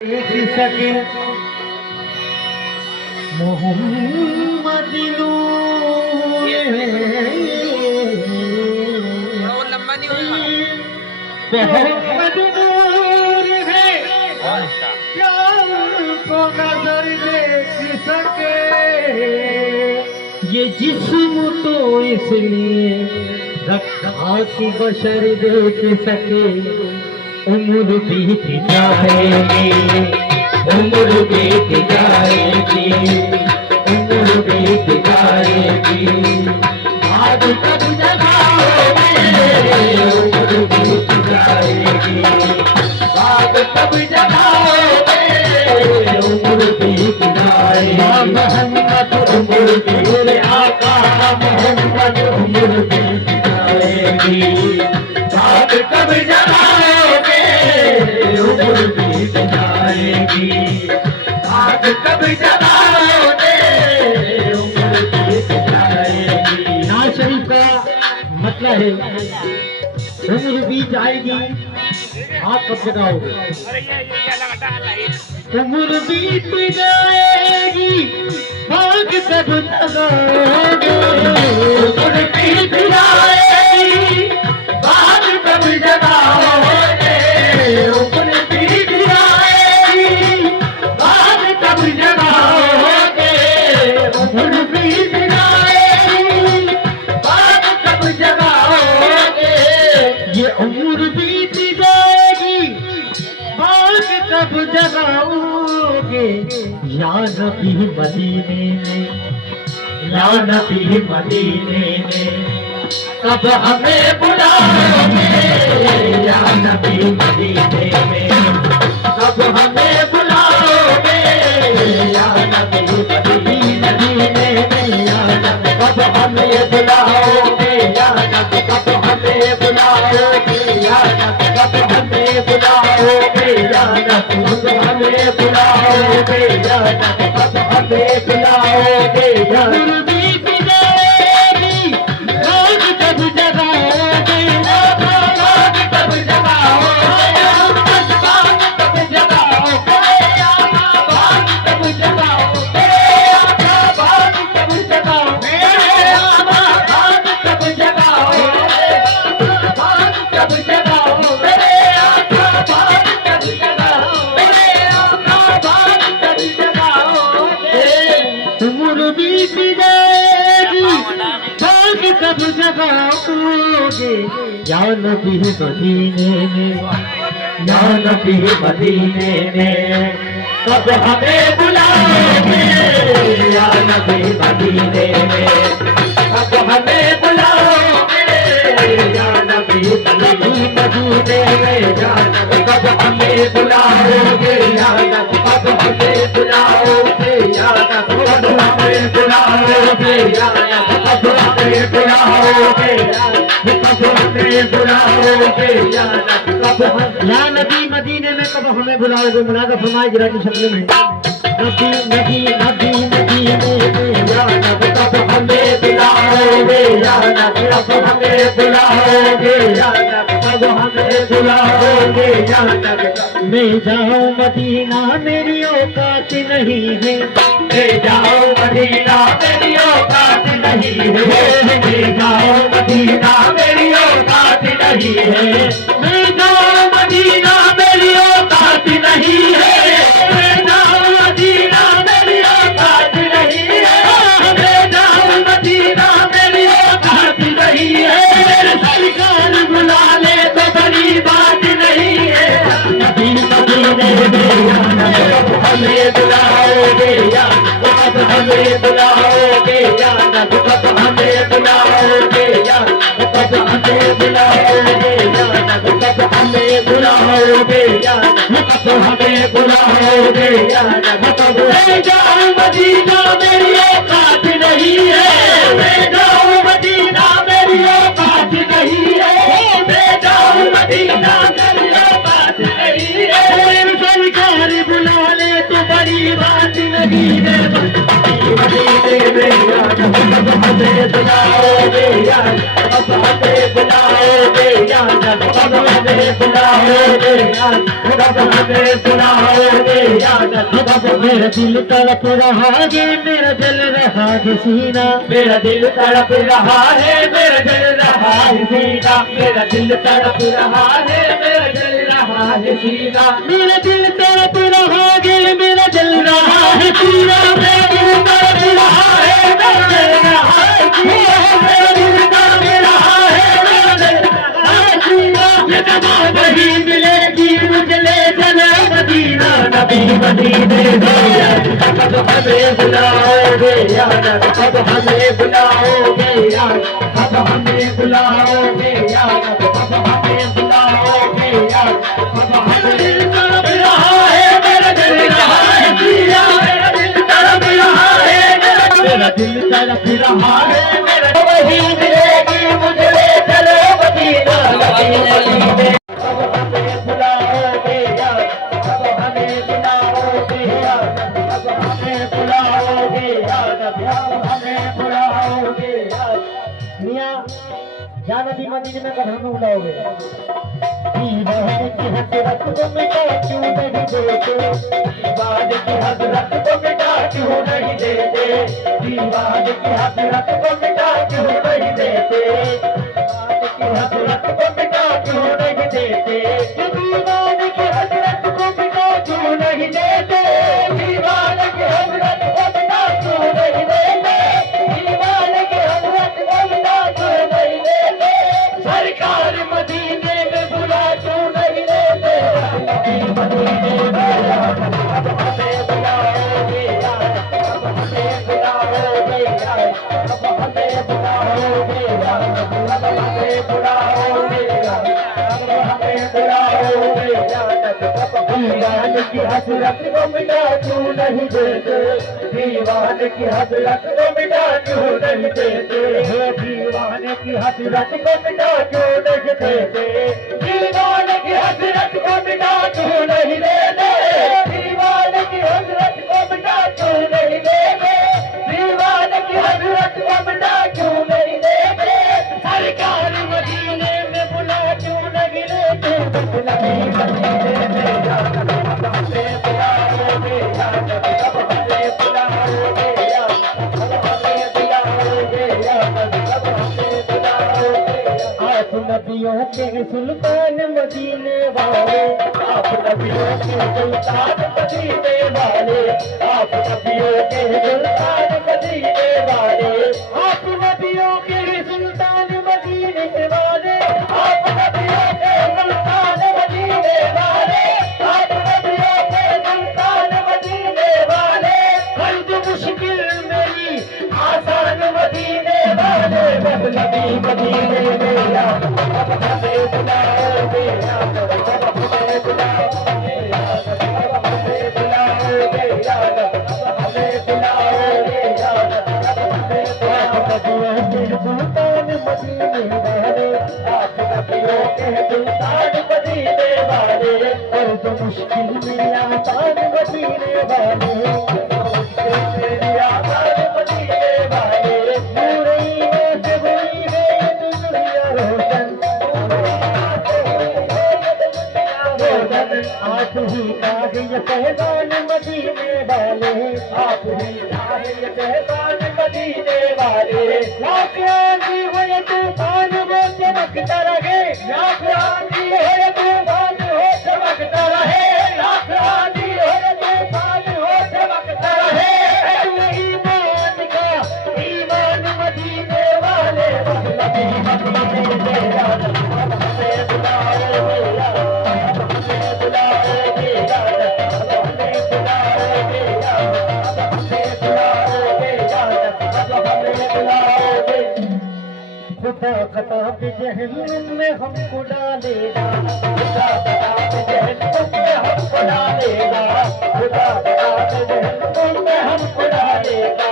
सके मोहम्मद नूर है क्या उनको नजर देख सके ये जिस्म तो इसलिए रखा कि बशर देख सके उम्र बीत जाएगी उम्र बीत जाएगी उम्र बीत जाएगी आज कब जगाओगे उम्र बीत जाएगी आज कब जगाओगे उम्र बीत जाएगी मोहम्मद उम्र बीत आका मोहम्मद उम्र बीत जाएगी आज कब जगाओगे उम्र बीत जाएगी आज कब जगाओगे उम्र बीत जाएगी। नाज शरीफ का मतलब है उम्र बीत जाएगी आप कब जगाओगे उम्र बीत जाएगी भाग कब जगाओगे उम्र बीत जाएगी भाग कब जगाओगे उम्र बीत जाएगी भाग कब जगाओगे उम्र बीत जाएगी भाग कब जगाओगे ये उम्र बीत जाएगी भाग कब जगाओगे या नबी मदीने में या नबी मदीने में कब हमें बुलाओगे या नबी मदीने में कब हमें बुलाओगे या नबी मदीने में या नबी कब हमें बुलाओगे या नबी कब हमें बुलाओगे या नबी कब हमें बुलाओगे या नबी कब हमें बुलाओगे या नबी कब हमें बुलाओगे या नबी कब जगाओगे या नबी मदीने में या नबी मदीने में कब हमें बुलाओगे या नबी मदीने में कब हमें बुलाओगे या नबी मदीने में या नबी कब हमें बुलाओगे या नबी कब हमें बुलाओगे या नबी कब हमें बुलाओगे या नबी कब हमें बुलाओगे कब हमें बुलाओगे या नबी मदीने में कब हमें बुलाओगे मुनादा फरमाए जरा की शक्ल में नबी नबी नबी मदीने में या नबी कब हमें बुलाओगे या नबी कब हमें बुलाओगे या नबी कब हमें बुलाओगे या नबी मैं जाऊं मदीना मेरी औकात नहीं है मैं जाऊं मदीना मेरी औकात नहीं है मैं जाऊं मदीना मेरी औकात नहीं है मैं जाऊं मदीना मेरी औकात नहीं है मैं जाऊं मदीना मेरी औकात नहीं है मैं जाऊं मदीना मेरी औकात नहीं है मेरे सरकार बुला ले तो बड़ी बात नहीं है नबी मदीने में कब हमें बुलाओगे या कब हमें बुलाओगे या कब हमें बुलाओगे या कब हमें बुलाओगे या कब हमें बुलाओगे या कब हमें बुलाओगे या कब मैं जाऊं मदीना मेरी औकात नहीं है मैं जाऊं मदीना मेरी औकात नहीं है मैं जाऊं मदीना मेरी औकात नहीं है सरकार बुला ले तो बड़ी बात नहीं है मदीने में या कब हमें बुलाओगे या कब हमें बुलाओगे या कब हमें बुलाओगे कब हमें बुलाओगे कब मेरा दिल तड़प रहा है मेरा जल रहा है सीना मेरा दिल तड़प रहा है मेरा जल रहा है सीना मेरा दिल तड़प रहा है मेरा जल रहा है सीना मेरा दिल तड़प रहा है मेरा जल रहा है सीना मेरा दिल तड़प रहा है मेरा जल रहा है सीना मेरा दिल तड़प रहा है मेरा जल रहा है सीना ये तमाम नहीं मिलेगी मुझे ले चले मदीना नबी मदीने कब हमें बुलाओगे यार कब हमें बुलाओगे यार कब हमें बुलाओगे यार कब हमें बुलाओगे यार कब हमें तड़प रहा है मेरा दिल रहा है सीना मेरा दिल तड़प रहा है मेरा दिल तड़प रहा है मेरा वही मिलेगी मुझे ले चलो मदीना नबी मदीने कब हमें बुलाओगे यार कब हमें बुलाओगे यार कब हमें बुलाओगे यार कब हमें बुलाओगे यार मियां या नबी मदीने में कब हमें बुलाओगे दीवाने की हसरत को मिटा क्यों नहीं देते दीवाने की हसरत को मिटा क्यों नहीं देते दीवाने की हसरत को मिटा क्यों नहीं देते दीवाने की हसरत को मिटा क्यों नहीं देते दीवाने की हसरत को मिटा क्यों नहीं देते दीवाने की हसरत को मिटा क्यों नहीं देते दीवाने की हसरत को मिटा क्यों नहीं देते सरकार मदीने में बुला क्यों नहीं लेते मदीने में अब हमें बुलाओगे यार अब हमें बुलाओगे यार अब हमें बुलाओगे यार अब हमें बुलाओगे यार अब हमें बुलाओगे यार दीवान की हसरत को मिटा क्यों नहीं देते दीवान की हसरत को मिटा क्यों नहीं देते दीवान की हसरत को मिटा क्यों नहीं देते दीवान की हसरत को मिटा क्यों नहीं देते दीवान की हसरत को मिटा क्यों नहीं देते दीवान की हसरत को मिटा क्यों नहीं देते सरकार मदीने में बुला क्यों नहीं लेते नबी मदीने में हमें बुलाओगे यार कब हमें बुलाओगे यार कब हमें बुलाओगे यार कब हमें बुलाओगे आप नबियों के सुल्तान मदीने वाले आप नबियों के सुल्तान मदीने वाले आप नबियों के सुल्तान मदीने वाले आप नबियों के सुल्तान मदीने वाले आप नबियों के सुल्तान मदीने वाले आप नबियों के सुल्तान मदीने वाले हर जो मुश्किल मेरी आसान मदीने वाले बस नबी मदीने में यार अब हमें बुलाओगे यार अब हमें बुलाओगे यार अब हमें बुलाओगे यार अब हमें बुलाओगे यार अब हमें बुलाओगे सुल्तान मदीने वाले आप नबियों के सुल्तान मदीने वाले और जो मुश्किल मेरी आसान मदीने वाले मेरी आसान मदीने वाले पूरे ईमान से हुई है दुनिया रोशन आप ही काहे ये पहचान मदीने वाले आप ही काहे ये पहचान मदीने वाले लाख आंधी हो ये तूफान वो चमकता रहे लाख आंधी हो ये तूफान हो चमकता रहे लाख आंधी हो ये तूफान हो चमकता रहे ईमान का ईमान मदीने वाले नबी मदीने यार अब हमें बुलाओगे यार अब हमें बुलाओगे यार अब हमें बुलाओगे यार अब हमें बुलाओगे यार अब हमें बुलाओगे खुदा खता पे जहन्नुम में हमको डालेगा खुदा खता पे जहन्नुम में हमको डालेगा खुदा खता पे जहन्नुम में हमको डालेगा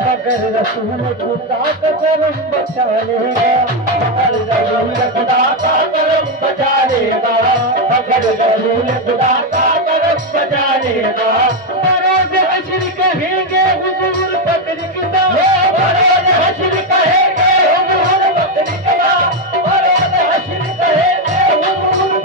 मगर रसूल खुदा का करम बचा लेगा मगर रसूल खुदा का करम बचा लेगा मगर रसूल खुदा का करम बचा लेगा रोज हश्र कहेंगे हुजूर बकरी की रोज हश्र कहेंगे हुजूर बकरी की रोज हश्र कहेंगे हुजूर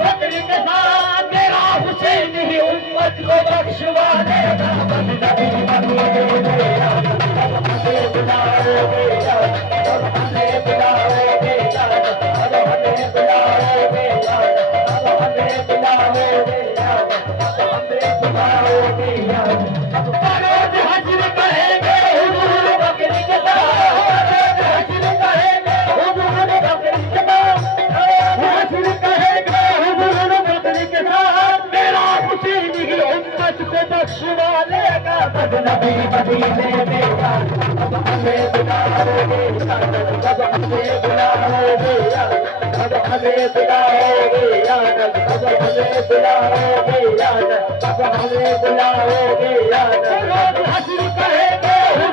बख्शवालेगा बस नबी मदीने में याद अब हमें बुलाओगे याद अब हमें बुलाओगे याद अब हमें बुलाओगे याद अब हमें बुलाओगे याद अब हमें बुलाओगे याद अब फरोज हजर कहेंगे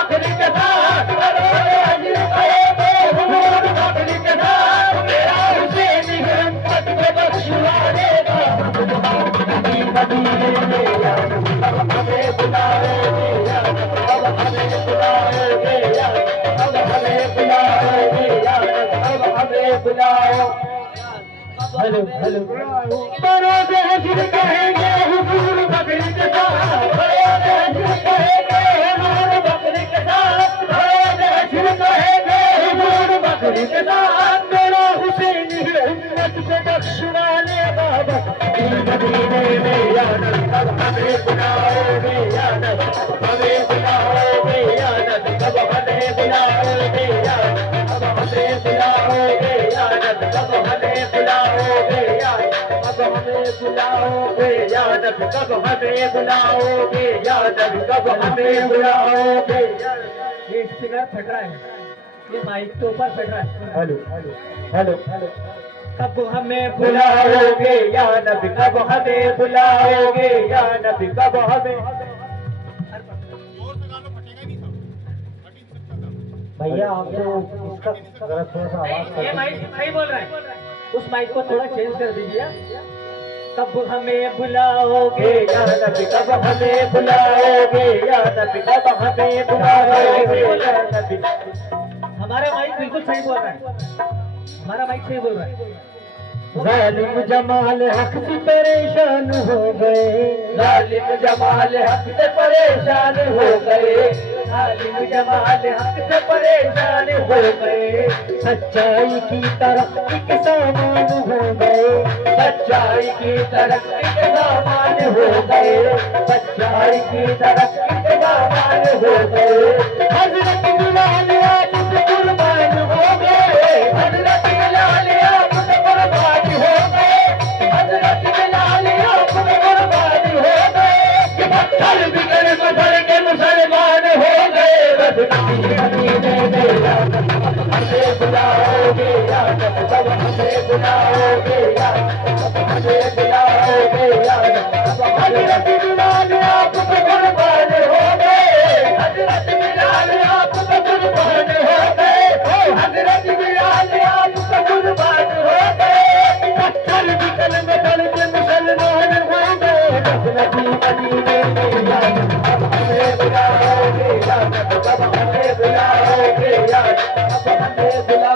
हुजूर बकरी के साथ फरोज हजर कहेंगे हुजूर बकरी के साथ हजर कहेंगे हुजूर बकरी के साथ मेरा हुसैन ही उम्मत को बख्शवालेगा बस नबी मदीने में याद अब हमें बुलाओगे याद अब हमें बुलाओगे याद अब हमें बुलाओगे याद अब हमें बुलाओगे याद अब हमें बुलाओगे याद रोज हजर कहेंगे हुजूर बकरी के साथ रोज हजर कहेंगे हुजूर बकरी के साथ मेरा हुसैन ही उम्मत को बख्शवालेगा नबी मदीने में याद अब हमें बुलाओगे याद अब हमें बुलाओगे याद अब हमें बुलाओगे याद अब हमें बुलाओ हेलो हेलो बरोज हजर कहेंगे हुजूर बकरी के साथ बरोज हजर कहेंगे हुजूर बकरी के साथ बरोज हजर कहेंगे हुजूर बकरी के साथ मेरा हुसैन ही उम्मत को बख्शवालेगा बस मदीने में याद अब हमें बुलाओगे याद हमें बुलाओगे याद अब हमें बुलाओगे याद अब हमें बुलाओगे याद अब हमें बुलाओगे याद अब हमें बुलाओगे याद कब हमें बुलाओगे याद कब हमें बुलाओगे ये स्पीकर फट रहा है ये माइक के ऊपर फट रहा है हेलो हेलो हेलो हेलो कब हमें बुलाओगे या नबी कब हमें बुलाओगे या नबी कब हमें भैया आप जो इसका थोड़ा सा आवाज ये माइक सही बोल रहा है उस माइक को थोड़ा चेंज कर दीजिए कब हमें बुलाओगे या नबी कब हमें बुलाओगे या नबी कब हमें बुलाओगे या नबी हमारा माइक बिल्कुल सही बोल रहा है हमारा माइक सही बोल रहा है जालिम जमाल हक से परेशान हो गए जालिम जमाल हक से परेशान हो गए जालिम जमाल हक से परेशान हो गए सच्चाई की तरफ एक सामान हो गए सच्चाई की तरफ एक सामान हो गए सच्चाई की तरफ एक सामान हो गए हजरत बिलाल आप कुर्बान हो गए हजरत बिलाल आप कुर्बान हो गए हजरत बिलाल आप कुर्बान हो गए कि पत्थर बिगड़ बदल के मुसलमान हो गए बस मदीने में याद अब हमें बुलाओगे याद अब हमें बुलाओगे याद अब हमें बुलाओगे याद अब हजरत बिलाल आप कुर्बान हो गए हजरत बिलाल आप कुर्बान हो गए हजरत बिलाल आप कुर्बान हो गए पत्थर बिगड़ बदल के मुसलमान हो गए बस नबी मदीने में याद अब हमें बुलाओगे याद अब हमें बुलाओगे याद अब हमें बुलाओगे